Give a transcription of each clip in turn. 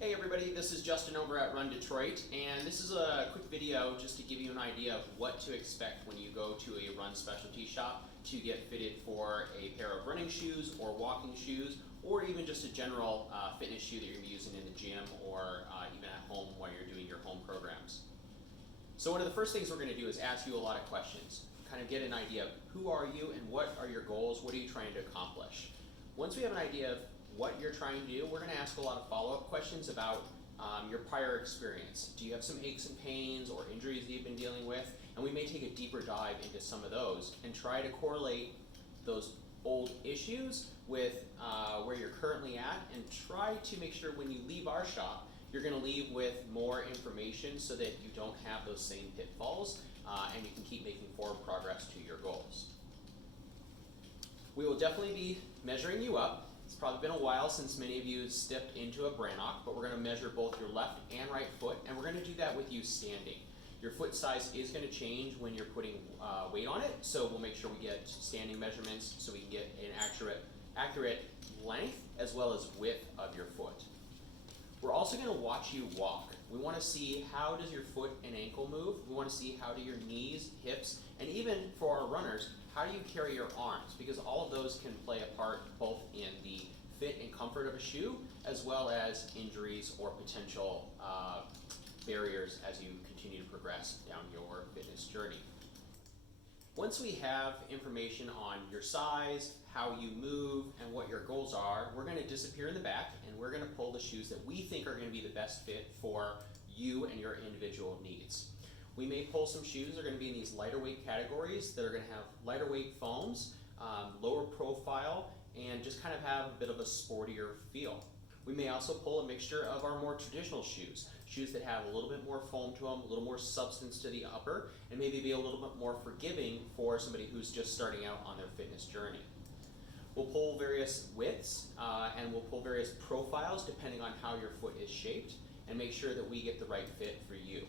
Hey everybody, this is Justin over at RUNdetroit, and this is a quick video just to give you an idea of what to expect when you go to a run specialty shop to get fitted for a pair of running shoes or walking shoes, or even just a general fitness shoe that you're going to be using in the gym or even at home while you're doing your home programs. So one of the first things we're going to do is ask you a lot of questions, kind of get an idea of who are you and what are your goals, what are you trying to accomplish. Once we have an idea of what you're trying to do, we're going to ask a lot of follow-up questions about your prior experience. Do you have some aches and pains or injuries that you've been dealing with? And we may take a deeper dive into some of those and try to correlate those old issues with where you're currently at, and try to make sure when you leave our shop, you're going to leave with more information so that you don't have those same pitfalls and you can keep making forward progress to your goals. We will definitely be measuring you up. It's probably been a while since many of you stepped into a Brannock, but we're going to measure both your left and right foot, and we're going to do that with you standing. Your foot size is going to change when you're putting weight on it, so we'll make sure we get standing measurements so we can get an accurate length as well as width of your foot. We're also going to watch you walk. We want to see how does your foot and ankle move. We want to see how do your knees, hips, and even for our runners, how do you carry your arms? Because all of those can play a part both in the fit and comfort of a shoe, as well as injuries or potential barriers as you continue to progress down your fitness journey. Once we have information on your size, how you move, and what your goals are, we're going to disappear in the back and we're going to pull the shoes that we think are going to be the best fit for you and your individual needs. We may pull some shoes that are going to be in these lighter weight categories that are going to have lighter weight foams, lower profile, and just kind of have a bit of a sportier feel. We may also pull a mixture of our more traditional shoes, shoes that have a little bit more foam to them, a little more substance to the upper, and maybe be a little bit more forgiving for somebody who's just starting out on their fitness journey. We'll pull various widths and we'll pull various profiles depending on how your foot is shaped, and make sure that we get the right fit for you.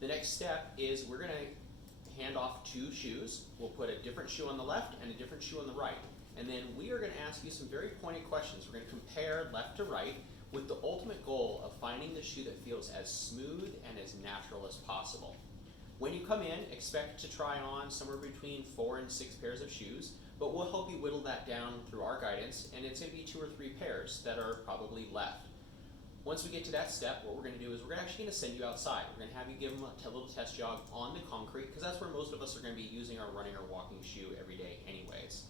The next step is we're going to hand off two shoes. We'll put a different shoe on the left and a different shoe on the right. And then we are going to ask you some very pointed questions. We're going to compare left to right with the ultimate goal of finding the shoe that feels as smooth and as natural as possible. When you come in, expect to try on somewhere between 4 and 6 pairs of shoes, but we'll help you whittle that down through our guidance, and it's going to be 2 or 3 pairs that are probably left. Once we get to that step, what we're going to do is we're actually going to send you outside. We're going to have you give them a little test jog on the concrete, because that's where most of us are going to be using our running or walking shoe every day anyways.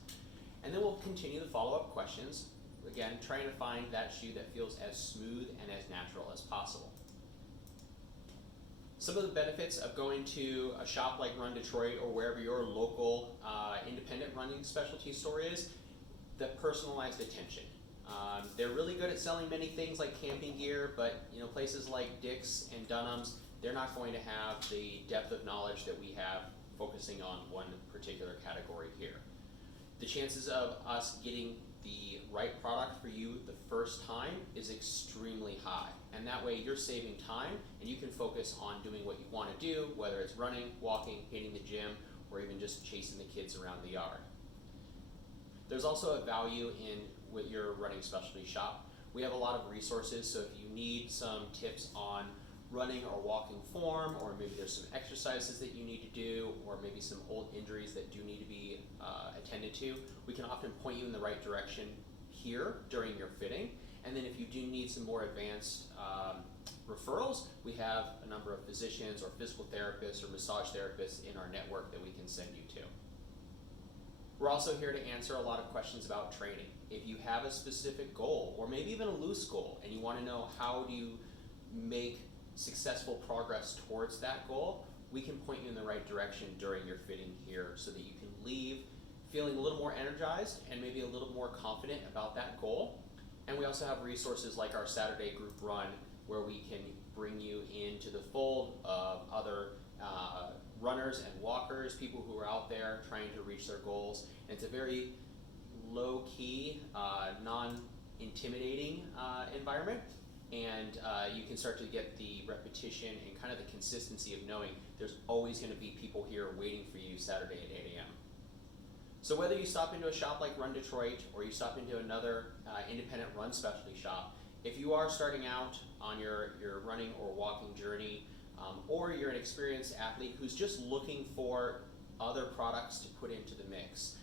And then we'll continue the follow-up questions, again trying to find that shoe that feels as smooth and as natural as possible. Some of the benefits of going to a shop like RUNdetroit or wherever your local independent running specialty store is, the personalized attention. They're really good at selling many things like camping gear, but places like Dick's and Dunham's, they're not going to have the depth of knowledge that we have focusing on one particular category here. The chances of us getting the right product for you the first time is extremely high, and that way you're saving time and you can focus on doing what you want to do, whether it's running, walking, hitting the gym, or even just chasing the kids around the yard. There's also a value in with your running specialty shop. We have a lot of resources, so if you need some tips on running or walking form, or maybe there's some exercises that you need to do, or maybe some old injuries that do need to be attended to, we can often point you in the right direction here during your fitting. And then if you do need some more advanced referrals, we have a number of physicians or physical therapists or massage therapists in our network that we can send you to. We're also here to answer a lot of questions about training. If you have a specific goal, or maybe even a loose goal, and you want to know how do you make successful progress towards that goal, we can point you in the right direction during your fitting here so that you can leave feeling a little more energized and maybe a little more confident about that goal. And we also have resources like our Saturday group run, where we can bring you into the fold of other runners and walkers, people who are out there trying to reach their goals. And it's a very low-key, non-intimidating environment. And you can start to get the repetition and kind of the consistency of knowing there's always going to be people here waiting for you Saturday at 8 a.m. So whether you stop into a shop like RUNdetroit or you stop into another independent run specialty shop, If you are starting out on your running or walking journey, or you're an experienced athlete who's just looking for other products to put into the mix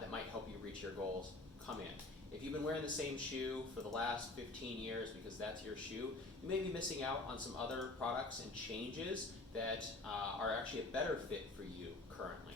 that might help you reach your goals, come in. If you've been wearing the same shoe for the last 15 years because that's your shoe, you may be missing out on some other products and changes that are actually a better fit for you currently.